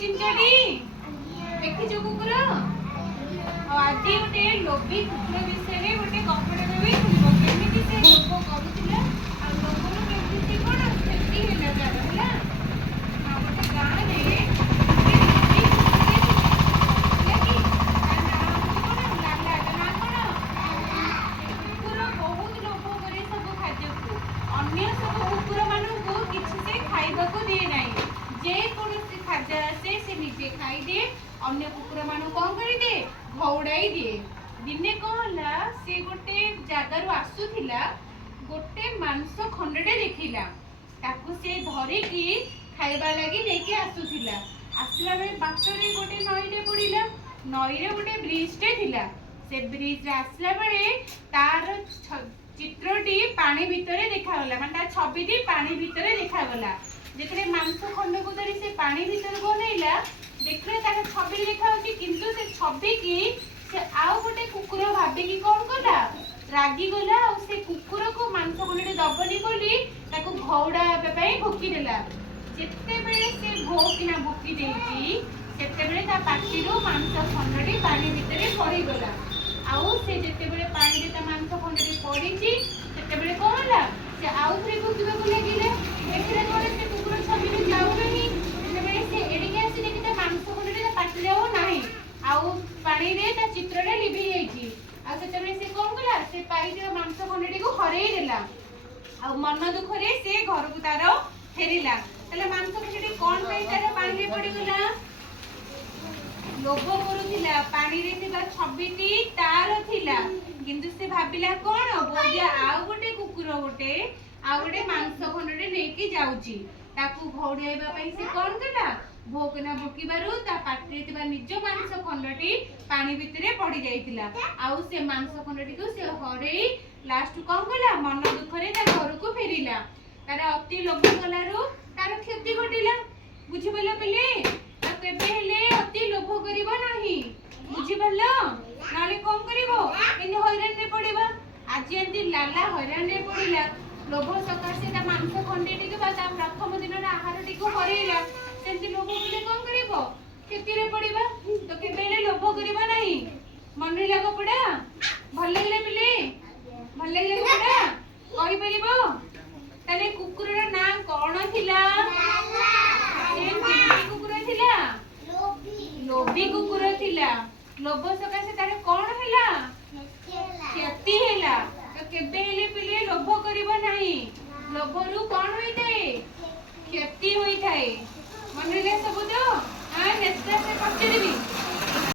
चिंचाड़ी देखी जो कुकुर आज गोटे लोभी कुकुर विषय गोटे कपड़ा भी केमी से लोभ करुला लोभर केमी कौन क्षति है गोटे गाँव खाई दिए अन्य कुकुर मान कौन कर दिए घौड़ाई दिए दिने कौन सी गोटे जगार आसूला गोटे मांस खंडे देखला ताकू से धरिकी खाइबा लगी लेके आसूला आसला बेले बाटरे गोटे नईटे पड़ा नईरे गोटे ब्रिजटे थिला से ब्रिज आसला बेले तार चित्रटी पानी भितर देखागला माने छविटी पानी भितर देखागला जेतरे मांस खंड को धरी से पानी भितर बनैला देखले तार छवि देखा किंतु से छवि की से आउ गोटे कुकुर भाबिकी कौन कला रागी गला और से कुकुर को मांस खंडे दबनी बोली ताको घौड़ा भोकी देला जेते बेले से भोकिना भोकी देची सेते बेले ता पाटीरो मांस खंडे पानी भितर पड़ी गला आउ से जेते बेले पानी रे ता मांस खंडे पड़ीची सेते बेले कौन होला से आउ थरे भोकिबा को लागिले देखले कोन से कुकुर छवि रे जाउ नहीं सेते बेले से एडिके आसी देखि ता मांस खंडे ता पाटीरे हो नाही आउ पानी रे ता चित्रटा लिभि जाईची आ सेते बेले से कौन कला से पाइथिबा मांस खंडे को हरेई देला आ मन दुख रे से घर को तारो फेरिला तले मांस खंडे कोन पई तारो पानी रे पड़ी गला लोभ करूथिला पानी रे थिबा छबिटी तार थिला किंतु से भाबिला कोन बोलिया आउ गोटे कुकुर गोटे आ गोटे मांस खंडे नेकी जाउची ताकू घौड़ाइबा पई से कोन कला भोकना भोकिबारु ता पाटरे थिबा निज मांस खंडटी पानी भितरे पड़ी जाइतिला आउ से मांस खंडटी को से हरेई लास्ट कोन कला मन दुख रे ता घर को फेरिला तार अति लोभ गलारु तार क्षति घटिला बुझि बला पेले ता केबे हेले अति लोभ करिवो नाही बुझि बल्लो नाले कोन करिवो एने हैरान रे पड़िबा आज एंती लाला हैरान रे पड़िला लोभ सकाशे ता मांस खंडेटी के बाता प्रथम दिन रे आहारटी को करेला सेंती लोभ कले कोन करिवो क्षति रे पड़िबा तो केबे हेले लोभ करिवो नाही मन रे लागो पड़ा भल लागले पेले भल लागले पड़ा कहि परिबो तले कुकुर रा नाम कोन थिला लोभी कुकुर थिला लोभ सकाशे तार कोन हैला क्षति हैला तो केबे हेले पिले लोभ करिवो नाही लोभरु कोन होइते